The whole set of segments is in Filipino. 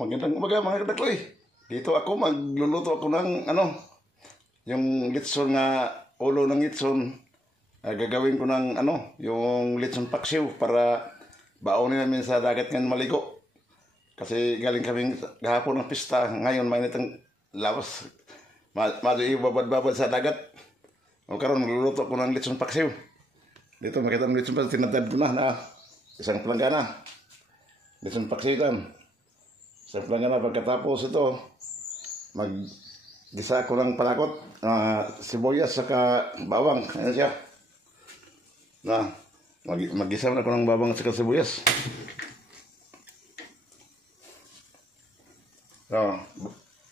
Magandang umaga mga kadakloy. Dito ako magluluto ako ng yung litson nga ulo ng litson. Gagawin ko ng yung litson paksiw para baonin namin sa dagat ngayon maligo. Kasi galing kaming gahapon ng pista, ngayon mainit ang lawas. Medyo ibabad-babad sa dagat. O karon magluluto ako ng litson paksiw. Dito makita ng litson paksiw, tinatad ko na isang planggana. Litson paksiw yan. Sa planggana pagkatapos ito, mag-gisa ko ng palakot, sibuyas saka bawang. Ayan siya. Mag-gisa na ko ng bawang saka sibuyas.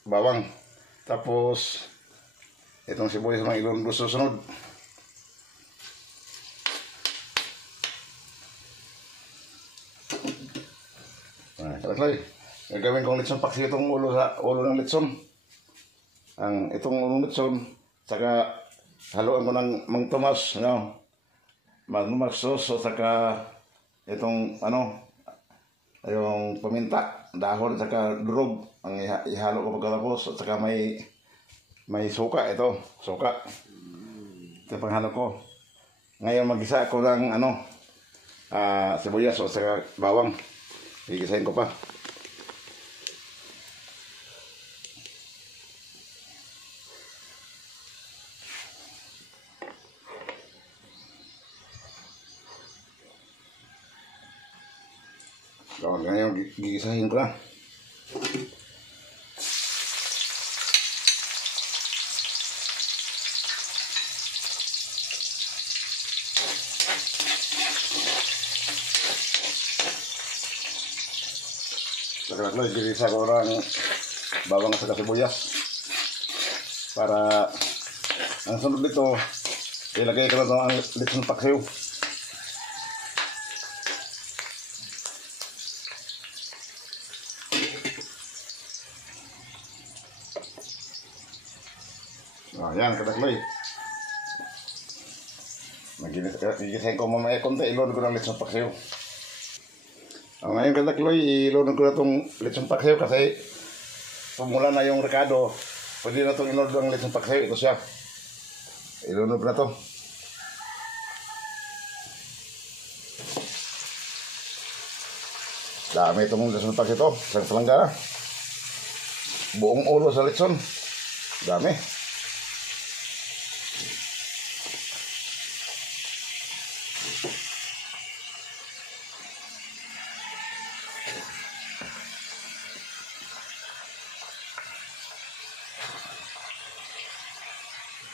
Bawang. Tapos, itong sibuyas ng ilong gusto sunod. Kalakloy. Gagawin kong litson paksiw itong ulo ng litson. Itong ulo ng litson, saka haluan ko ng Mang Tomas, Mang sauce, saka itong yung paminta, dahon, saka durog. Ang ihalo ko pagkatapos, saka may suka ito, suka. Ito panghalo ko. Ngayon mag-isa ako ng sibuyas o saka bawang. Gigisahin ko pa. Ngayon gigisahin ko na. Kalakloy, gigisa ko ng bawang at sibuyas. Para ang sunod dito, ilagay ko na ang litson paksiw. Yan, kalakloy. Gigisahin ko mamaya konti, ilod ko ng litson paksiw. Ngayon kalakloy, ilunod ko na itong litson paksiw kasi pumula na yung rekado. Pwede na itong ilunod ang litson paksiw. Ito siya. Ilunod na ito. Dami itong litson paksiw ito. Isang palanggana. Buong ulo sa litson. Dami.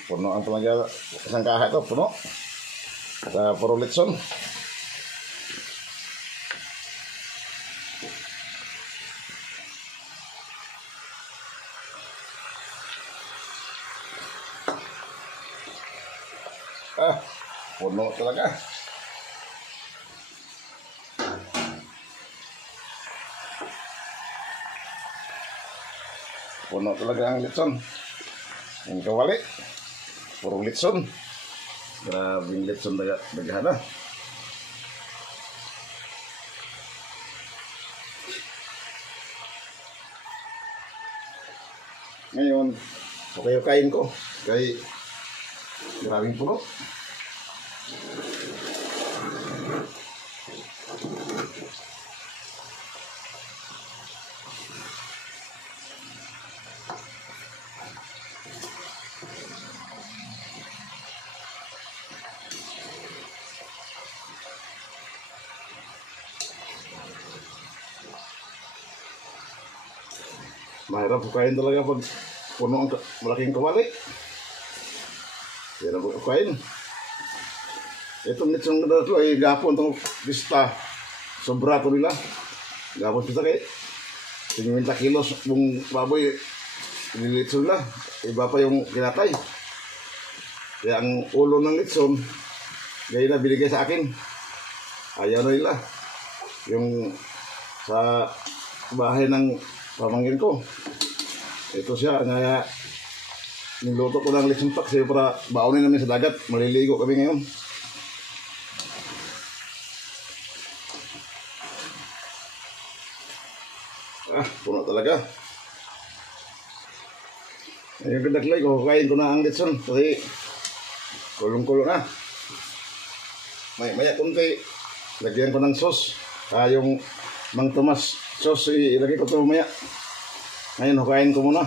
Puno ang talaga isang kaha ito, puno sa puro litson. Puno talaga. Puno talaga ang litson. Ang kawali. Puro litson. Grabe yung litson daghan na. Ngayon, okay ko. Kaya maraming puno. Mahirap kain talaga pag puno ang malaking kawali. Yan ang kain. Itong litson na ito ay gapon itong pista. Sobra ito nila. Gapon pista kayo. 50 kilos yung baboy nilitson na. Iba pa yung kinatay. Kaya ang ulo ng litson, gaya na binigay sa akin. Ayaw na nila. Yung sa bahay ng pamangkin ko. Ito siya, niluto ko ng litson paksiw para baonin namin sa dagat. Maliligo kami ngayon. Puno talaga. Ayun kadaklay, kukain ko na ang litson kasi kulong-kulong na. Maya kunti, lagyan ko ng sauce. Yung Mang Tomas sauce, ilagay ko ito maya. Ngayon, hukain ko muna.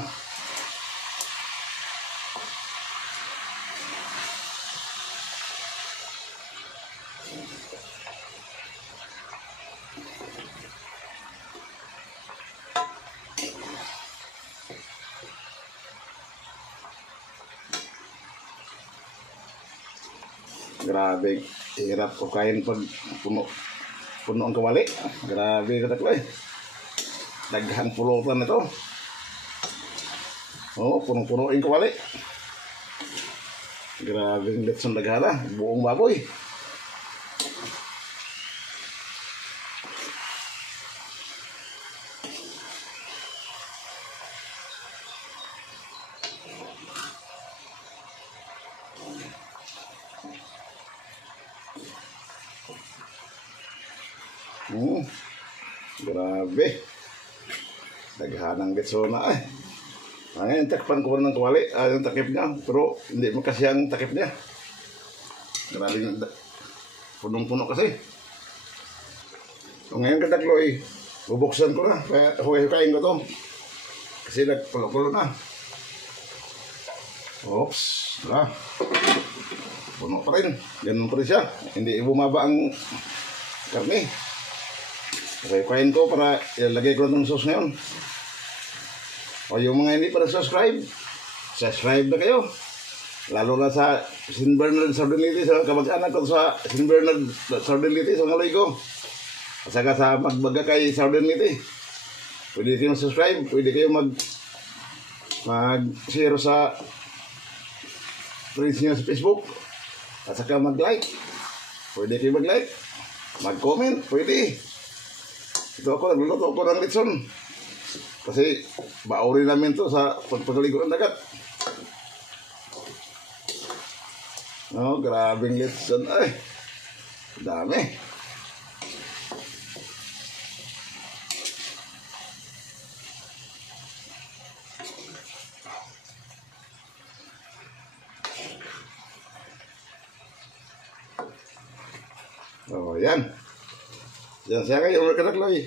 Grabe, hirap ko kain pag puno ang kawali. Grabe kataklo eh. Daghang pulutan ito. Oh, punong-puno yung kawali. Grabe yung litson daghana, buong baboy. Grabe. Daghanang getsona eh. Ngayon, takpan ko ng kawali. Yung takip niya. Pero hindi mo kasi ang takip niya. Grabe yung punong-puno kasi. So, ngayon kataklo eh. Bubuksan ko na. Kaya hukayin ko to. Kasi nagpulo-pulo na. Oops. Wala. Puno pa rin. Ganun pa rin siya. Hindi bumaba ang karne. Okay, kain ko para ilagay ko ng sauce ngayon. O yung mga hindi pa subscribe na kayo. Lalo na sa St. Bernard Sardinity, sa kamag-anak ko sa St. Bernard Sardinity, sa ngaloy ko. At saka sa Magbaga kay Sardinity. Pwede kayo subscribe, pwede kayo mag-share sa friends nyo sa Facebook. At saka mag-like. Pwede kayo mag-like. Mag-comment, pwede. Ito ako, nagluluto ako ng litson. Kasi bauri namin to sa pagpagaligo ng dagat. Oh, grabing litson. Ay, dami. Oh, yan. Yan siya kayo, mga kadakloy.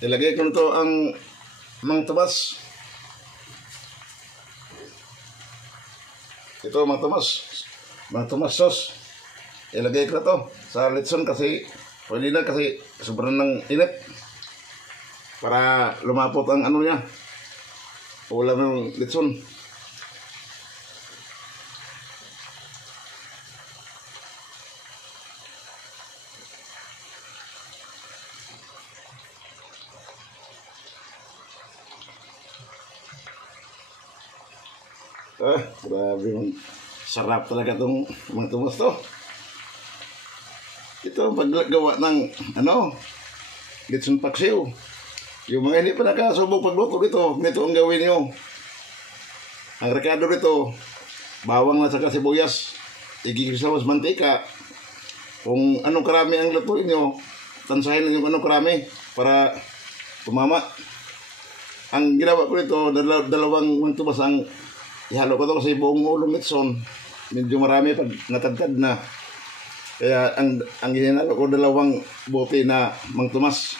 Ilagay ko nito ang Mang Tomas. Ito, Mang Tomas sauce. Ilagay ko na to sa litson kasi pwede na kasi sobrang ng init. Para lumapot ang ano niya. Ulam ng litson. Grabe yung sarap talaga itong Mang Tomas to. Ito ang paggawa ng litson paksiw. Yung mga hindi pa nakasubok pagluto dito, ito ang gawin nyo. Ang rekado dito, bawang na saka sibuyas, igigisawas mantika. Kung anong karami ang lutuin nyo, tansahin yung anong karami para tumama. Ang ginawa ko dito, dalawang Mang Tomas ang ihalo ko ito kasi buong ulong litson. Medyo marami pag natagtad na. Kaya ang hinalo ko dalawang bote na Mang Tomas.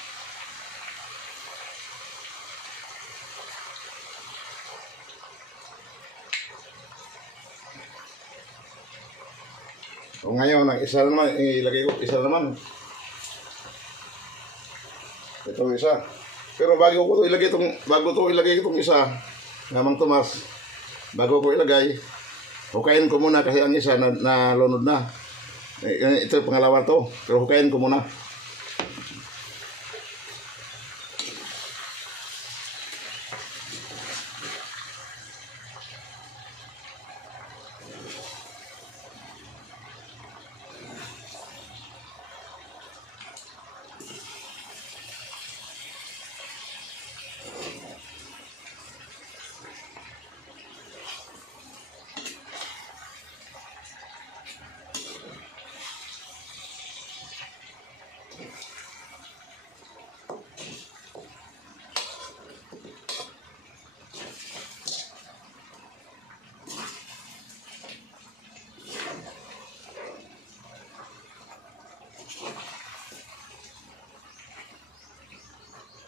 O ngayon, ang isa naman, ilagay ko, isa naman. Itong isa. Pero bago ko ilagay itong isa na Mang Tomas, bago ko ilagay, hukayin ko muna kasi ang isa na lunod na. Ito yung pangalawa to, pero hukayin ko muna.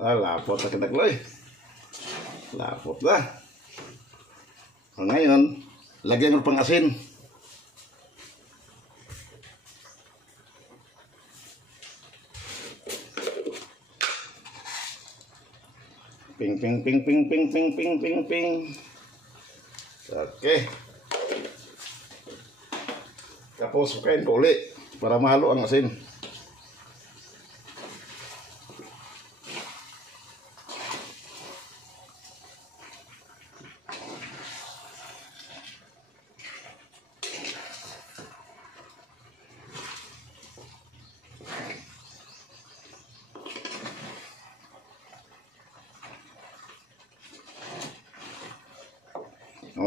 Lapot na kadakloy. Lapot na. Ngayon, lagyan mo pang asin. Ping, ping, ping, ping, ping, ping, ping, ping, ping. Okay. Tapos, sukain ko ulit para mahalo ang asin.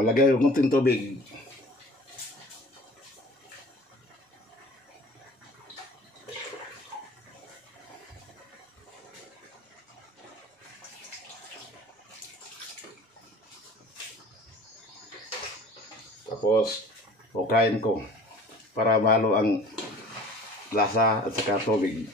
Lagay ko konting tubig. Tapos, hukayin ko para mahalo ang lasa at saka tubig.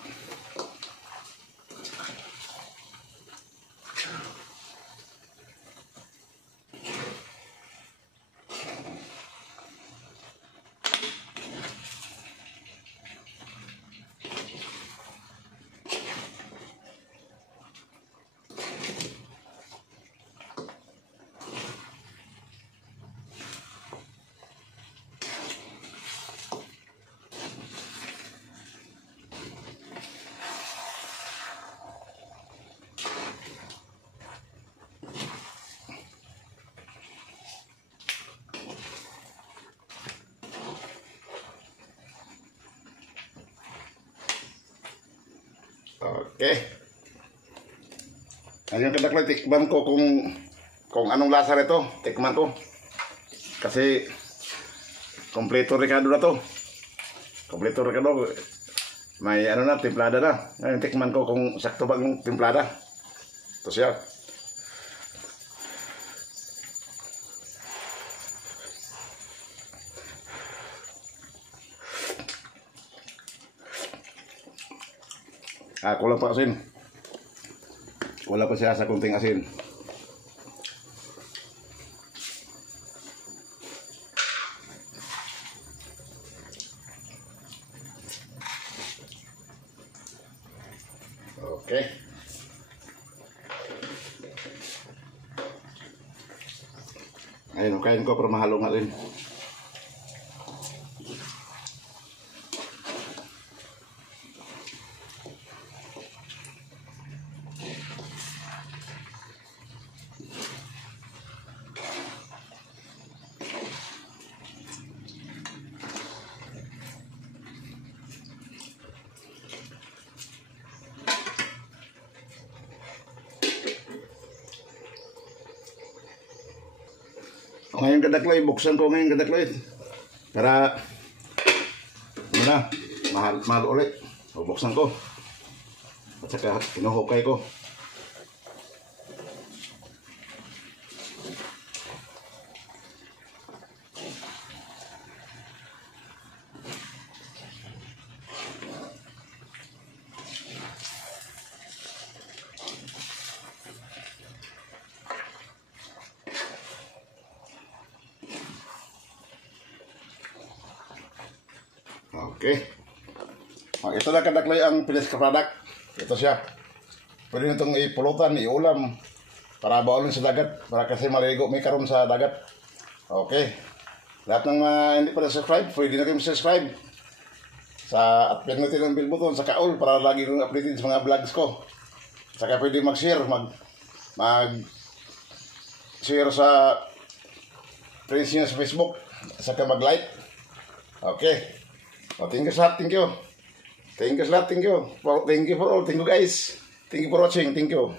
Okay. Ngayon kadakloy, tikman ko kung anong lasa nito. Tikman ko. Kasi kompleto Ricardo na to. Kompleto Ricardo. May ano na, timplada na. Ngayon tikman ko kung sakto ba yung timplada. Ito siya. Kulang pa asin. Wala pa siya sa kunting asin. Okay. Ayun, hukayin ko para mahalo nga rin. Ngayon kadakloy, buksan ko ngayon kadakloy para mahal ulit. O, buksan ko at saka kinuhukay ko. Okay. Ito na kadakloy ang finished product. Ito siya. Pwede nitong ipulutan, iulam para baulin sa dagat, para kasi maligo may karon sa dagat. Okay. Lahat ng hindi pa na-subscribe, pwede na kayo subscribe sa at pindutin ang bell button sa kaul para lagi kong updated sa mga vlogs ko. Saka pwede mag-share, share sa friends niyo sa Facebook, saka mag-like. Okay. Oh, thank you, sir. Thank you. Thank you, sir. Thank you. Thank you for all. Thank you, guys. Thank you for watching. Thank you.